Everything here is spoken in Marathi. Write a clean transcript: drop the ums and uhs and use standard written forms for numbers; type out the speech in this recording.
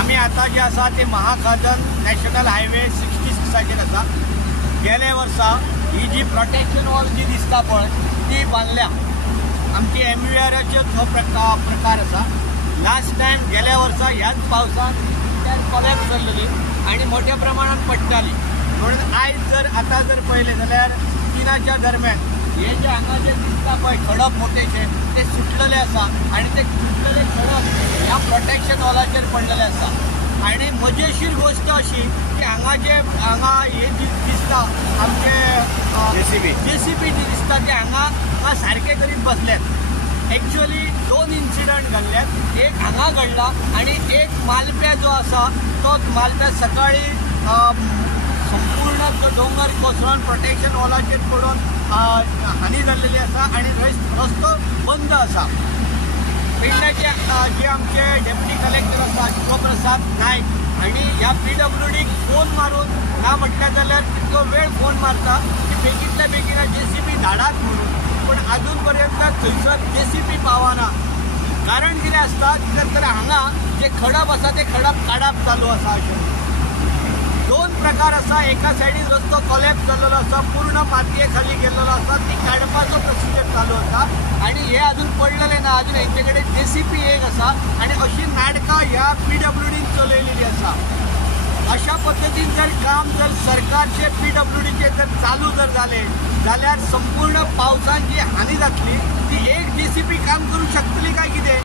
आम्ही आता जे आसा ते महाखादन नॅशनल हायवे 66 आसा। गेले वर्सा ही जी प्रोटेक्शन वॉल जी दिसता पळय ती बांदल्या आमची MVRचे हो प्रकार आसा। लास्ट टायम गेल्या वर्सा ह्याच पावसान कॉलॅप्स जाल्ली आणि मोठ्या प्रमाणात पडटाली। म्हणून आयज आता जर पळयलें जाल्यार 3च्या दरम्यान हे जे हांगा जे दिसता पळय खडप मोठेशे ते सुटलेले आसा आणि ते सुटलेले खडप ह्या प्रोटेक्शन वॉलाचेर पडलेले आसा। आणि मजेशीर गोष्ट अशी की हांगा हे दिसता आमचे JCB जी दिसता ते हांगा सारखे करीत बसल्यात। एक्चुअली 2 इन्सिडंट घडल्यात, एक हांगा घडला आणि एक मालप्या जो आसा तो मालप्या सकाळी संपूर्ण जो डोंगर कोसळून प्रोटेक्शन वॉलाचेर पडून हानी जाल्लेली आसा आणि रस्तो बंद आसा। पेडण्याचे जे आमचे डेप्युटी कलेक्टर आसा शिवप्रसाद नायक आणि ह्या PWDक फोन मारून ना म्हटल्यार जाल्यार तितलो वेळ फोन मारता की बेगींतल्या बेगीन JCB धाडात म्हणून, पण अजून पर्यंत थंयसर JCB पावना। कारण कितें आसता तर हांगा जे खडप आसा ते खडप काडप चालू आसा। अशें 2 प्रकार आसा, एका सायडीन रस्तो कॉलॅप्स जाल्लो आसा, पूर्ण मातये खाली गेल्लो आसा, ती काडपाचो प्रोसिजर चालू आसा आणि हे अजून पडलेले ना। अजून हेंचे कडेन JCB एक आसा आणि अशी नाटकां ह्या PWDन चलयलेली आसा। अशा पद्दतीन जर काम जर सरकारचे PWDचे जर चालू जर जाले जाल्यार संपूर्ण पावसान जी हानी जातली ती एक JCB काम करू शकतली काय कितें?